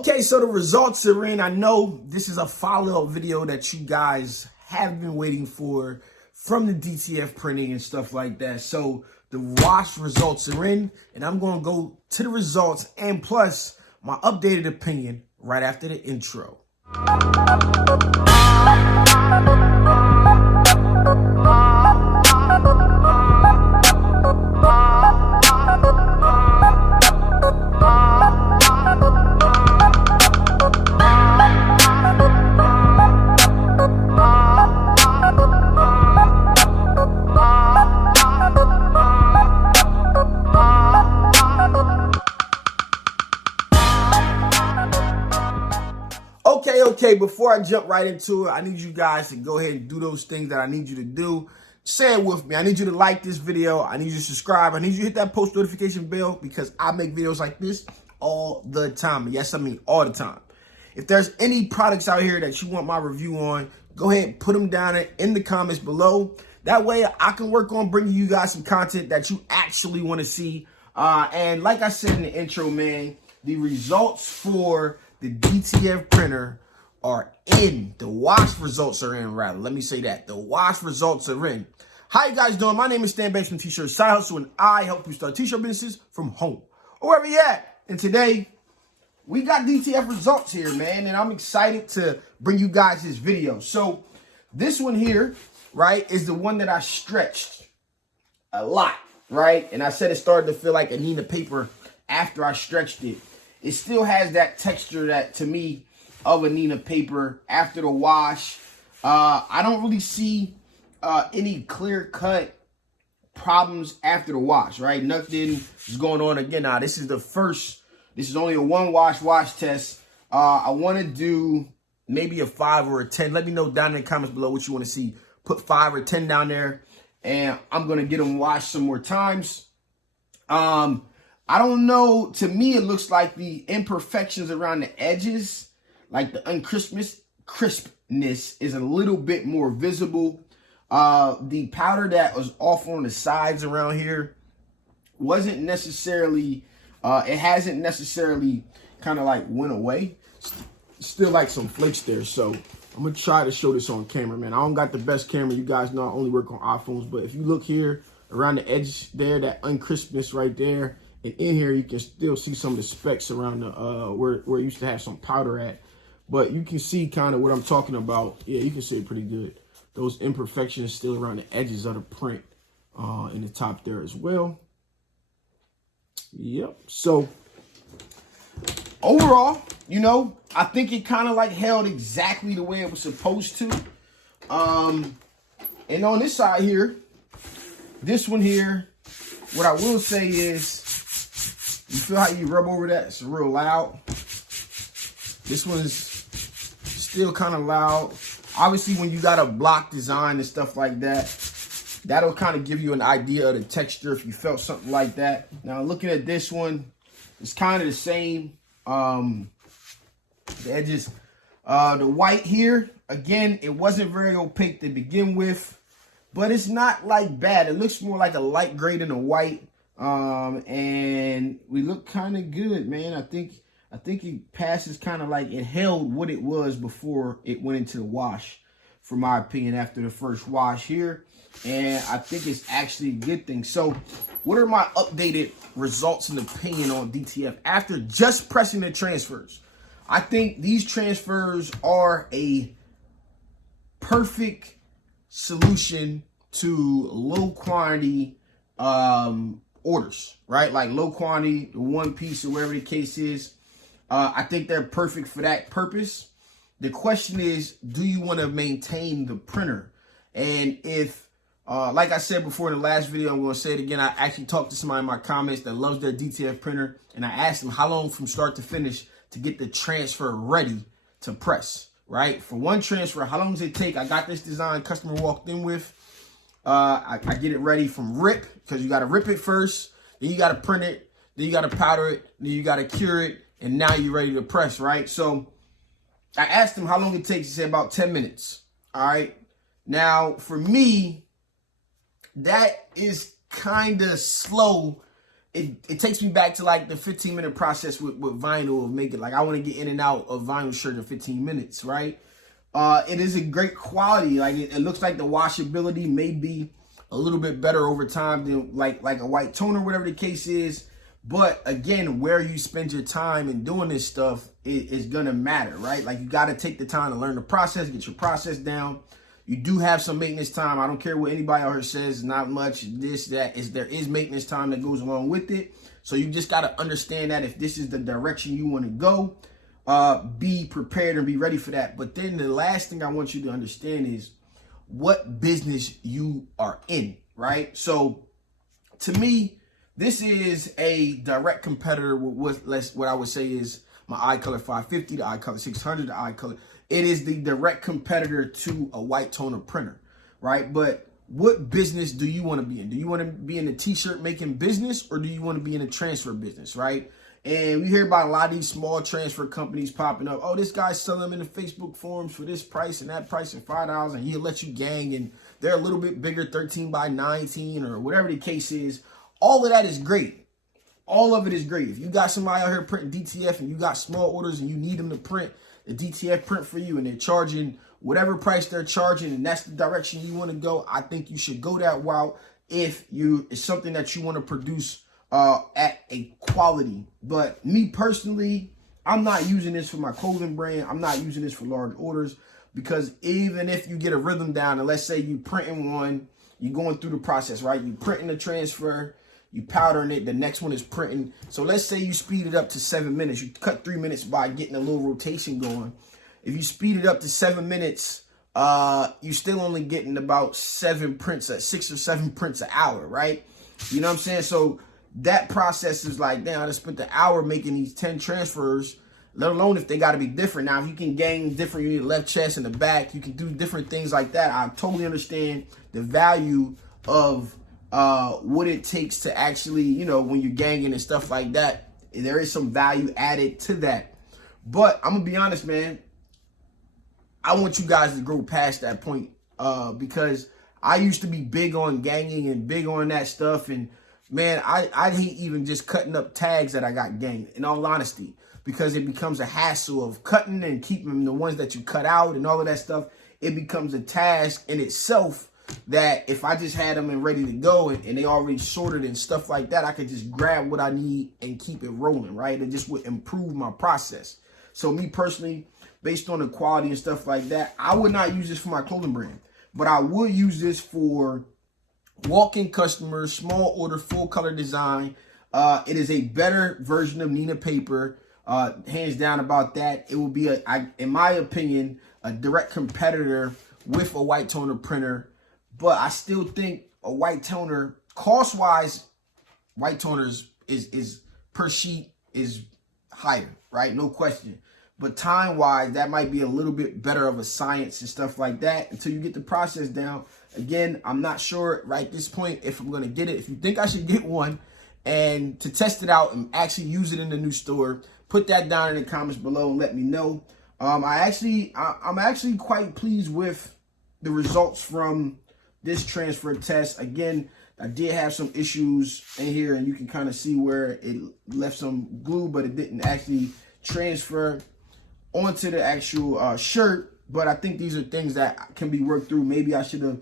Okay, so the results are in. I know this is a follow-up video that you guys have been waiting for from the DTF printing and stuff like that. So the wash results are in, and I'm going to go to the results and plus my updated opinion right after the intro. Okay, before I jump right into it, I need you guys to go ahead and do those things that I need you to do. Say it with me. I need you to like this video. I need you to subscribe. I need you to hit that post notification bell because I make videos like this all the time. Yes, I mean all the time. If there's any products out here that you want my review on, go ahead and put them down in the comments below. That way I can work on bringing you guys some content that you actually want to see. And like I said in the intro, man, the results for the DTF printer are in. The wash results are in, rather. Let me say that. The wash results are in. How you guys doing? My name is Stan Banks from T-Shirt Side Hustle, and I help you start T-shirt businesses from home or wherever you at. And today, we got DTF results here, man, and I'm excited to bring you guys this video. So this one here, right, is the one that I stretched a lot, right? And I said it started to feel like a Nina paper after I stretched it. It still has that texture that, to me, of a Nina paper after the wash. I don't really see any clear-cut problems after the wash, right? Nothing is going on again. Now, this is only a one wash test. I want to do maybe a 5 or a 10. Let me know down in the comments below what you want to see. Put 5 or 10 down there, and I'm going to get them washed some more times. I don't know. To me, it looks like the imperfections around the edges, like the crispness is a little bit more visible. The powder that was off on the sides around here wasn't necessarily, it hasn't necessarily kind of like went away. Still like some flakes there. So I'm going to try to show this on camera, man. I don't got the best camera. You guys know I only work on iPhones. But if you look here around the edge there, that uncrispness right there. And in here, you can still see some of the specks around the where it used to have some powder at. But you can see kind of what I'm talking about. Yeah, you can see it pretty good. Those imperfections still around the edges of the print in the top there as well. Yep. So overall, you know, I think it kind of like held exactly the way it was supposed to. And on this side here, this one here, what I will say is, you feel how you rub over that? It's real loud. This one's still kind of loud. Obviously, when you got a block design and stuff like that, that'll kind of give you an idea of the texture if you felt something like that. Now, looking at this one, it's kind of the same. The edges, the white here, again, it wasn't very opaque to begin with, but it's not like bad. It looks more like a light gray than a white. And we look kind of good, man. I think it passes kind of like it held what it was before it went into the wash, for my opinion, after the first wash here. And I think it's actually a good thing. So what are my updated results and opinion on DTF after just pressing the transfers? I think these transfers are a perfect solution to low quantity orders, right? Like low quantity, one piece or whatever the case is. I think they're perfect for that purpose. The question is, do you want to maintain the printer? And if, like I said before in the last video, I'm going to say it again. I actually talked to somebody in my comments that loves their DTF printer, and I asked them how long from start to finish to get the transfer ready to press, right? For one transfer, how long does it take? I got this design customer walked in with. I get it ready from rip, because you got to rip it first, then you got to print it, then you got to powder it, then you got to cure it, and now you're ready to press, right? So I asked him how long it takes. He said about 10 minutes, all right? Now, for me, that is kind of slow it takes me back to like the 15-minute process with vinyl of making. Like I want to get in and out of vinyl shirt in 15 minutes, right? It is a great quality. Like it looks like the washability may be a little bit better over time than like a white toner, whatever the case is. But again, where you spend your time in doing this stuff is gonna matter, right? Like you got to take the time to learn the process, get your process down. You do have some maintenance time. I don't care what anybody out here says, not much, this, that. There is maintenance time that goes along with it. So you just got to understand that if this is the direction you want to go, be prepared and be ready for that. But then the last thing I want you to understand is what business you are in, right? So to me, this is a direct competitor with what I would say is my iColor 550, the iColor 600, the iColor. It is the direct competitor to a white toner printer, right? But what business do you want to be in? Do you want to be in the t-shirt making business, or do you want to be in a transfer business, right? And we hear about a lot of these small transfer companies popping up. Oh, this guy's selling them in the Facebook forums for this price and that price and $5, and he'll let you gang, and they're a little bit bigger, 13 by 19 or whatever the case is. All of that is great. All of it is great. If you got somebody out here printing DTF and you got small orders and you need them to print the DTF print for you, and they're charging whatever price they're charging, and that's the direction you want to go, I think you should go that route if it's something that you want to produce at a quality. But me personally, I'm not using this for my clothing brand. I'm not using this for large orders, because even if you get a rhythm down, and let's say you printing one, you're going through the process, right? You printing the transfer, you powdering it, the next one is printing. So let's say you speed it up to 7 minutes. You cut 3 minutes by getting a little rotation going. If you speed it up to 7 minutes, you still only getting about 6 or 7 prints an hour, right? You know what I'm saying? So that process is like, damn, I just spent the hour making these 10 transfers, let alone if they got to be different. Now, if you can gang different, you need a left chest and the back, you can do different things like that. I totally understand the value of what it takes to actually, you know, when you're ganging and stuff like that, there is some value added to that. But I'm gonna be honest, man, I want you guys to grow past that point, because I used to be big on ganging and big on that stuff. And man, I hate even just cutting up tags that I got ganged, in all honesty, because it becomes a hassle of cutting and keeping the ones that you cut out and all of that stuff. It becomes a task in itself that if I just had them and ready to go and they already sorted and stuff like that, I could just grab what I need and keep it rolling, right? It just would improve my process. So me personally, based on the quality and stuff like that, I would not use this for my clothing brand, but I would use this for walk-in customers, small order, full color design. It is a better version of Nina paper, hands down about that. It will be, in my opinion, a direct competitor with a white toner printer. But I still think a white toner, cost-wise, white toners is per sheet is higher, right? No question. But time-wise, that might be a little bit better of a science and stuff like that until you get the process down. Again, I'm not sure right at this point if I'm going to get it. If you think I should get one and to test it out and actually use it in the new store, put that down in the comments below and let me know. I'm actually quite pleased with the results from this transfer test. Again, I did have some issues in here, and you can kind of see where it left some glue, but it didn't actually transfer onto the actual shirt. But I think these are things that can be worked through. Maybe I should have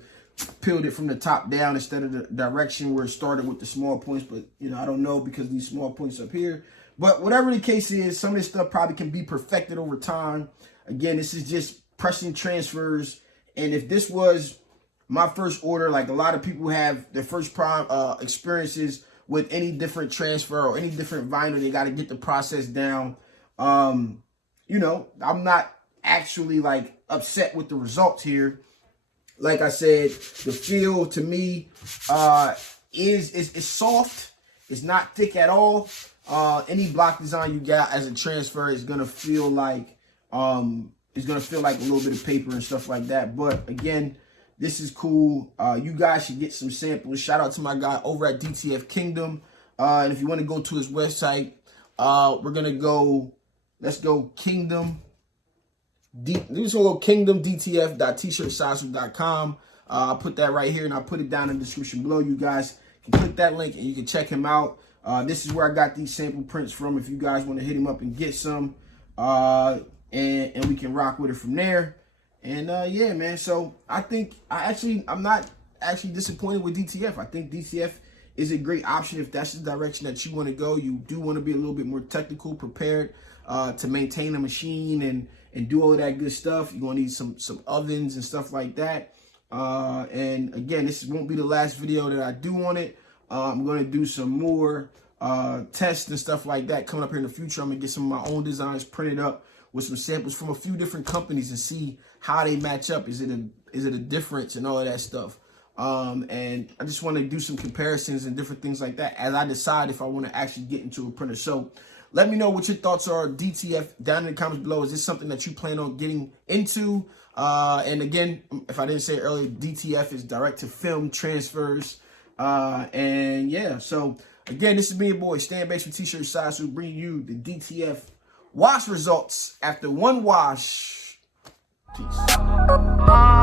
peeled it from the top down instead of the direction where it started with the small points, but you know, I don't know, because these small points up here. But whatever the case is, some of this stuff probably can be perfected over time. Again, this is just pressing transfers. And if this was my first order, like a lot of people have their first experiences with any different transfer or any different vinyl, they got to get the process down. You know, I'm not actually like upset with the results here. Like I said, the feel to me is soft. It's not thick at all. Any block design you got as a transfer is gonna feel like a little bit of paper and stuff like that. But again, this is cool. You guys should get some samples. Shout out to my guy over at DTF Kingdom. And if you want to go to his website, let's go Kingdom. This will go kingdomdtf.tshirtsizewell.com. I'll put that right here, and I'll put it down in the description below. You guys can click that link and you can check him out. This is where I got these sample prints from. If you guys want to hit him up and get some, and we can rock with it from there. And yeah, man. So I'm not actually disappointed with DTF. I think DTF is a great option if that's the direction that you want to go. You do want to be a little bit more technical, prepared to maintain a machine and do all of that good stuff. You're gonna need some ovens and stuff like that. And again, this won't be the last video that I do on it. I'm gonna do some more tests and stuff like that coming up here in the future. I'm gonna get some of my own designs printed up with some samples from a few different companies and see how they match up. Is it a difference and all of that stuff? And I just want to do some comparisons and different things like that as I decide if I want to actually get into a printer. So let me know what your thoughts are, DTF, down in the comments below. Is this something that you plan on getting into? And again, if I didn't say it earlier, DTF is direct to film transfers. And yeah, so again, this is me, your boy, Stan Bates from T-Shirt Side Suit, bringing you the DTF wash results after one wash. Peace.